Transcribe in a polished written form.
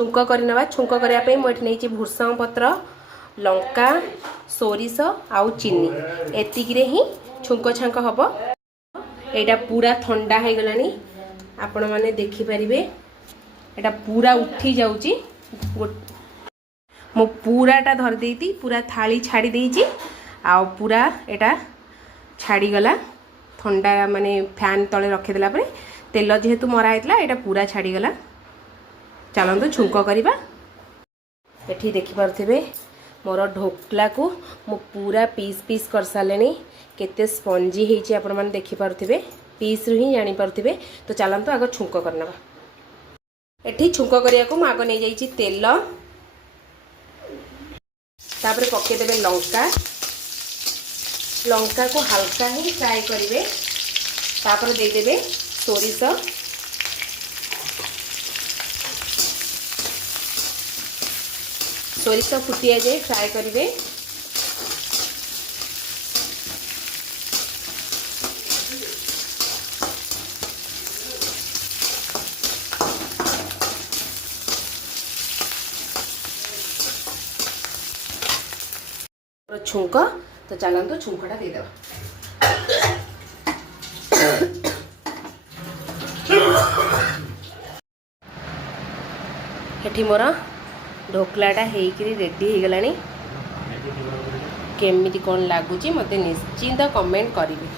छुंक करनवा छुंक करया पे मोठ नै भूषण पत्र लंका सोरिष आउ चीनी एतिक रे ही छुंक छांक हम एटा पूरा ठंडा हो गलानी आपण माने देखि परिबे एटा पूरा उठी जाउची मो पूराटा धर देती पूरा थाली छाड़ी देती आ पूरा एटा छाड़ी गला ठंडा माने फैन तले रखिदेला परे तेल जेहेतु मरा होता एटा पूरा छाड़ी गला चलतु छुंक करवा एठी देखि पारथिबे मोर ढोकला को मु पूरा पीस पीस कर सारे केते स्पंजी होइछि आपण माने देखि पारथिबे पीस रु ही जानी पारथिबे तो चलतु आग छुंक करनवा एठी छुंक करिया को आग नै जाइछि तेल तापर पके देबे लंका लंका को हल्का ही फ्राई करिवे तापर दे देबे सोरिष सोरिष फुटिया जाए फ्राई करिवे छुंक तो चलतु छुंकटा देदेवा एठी मोर ढोकलाटा हेकरी रेडी हो गलानी केमिति कौन लगुच मत निश्चिंत कमेंट करेंगे।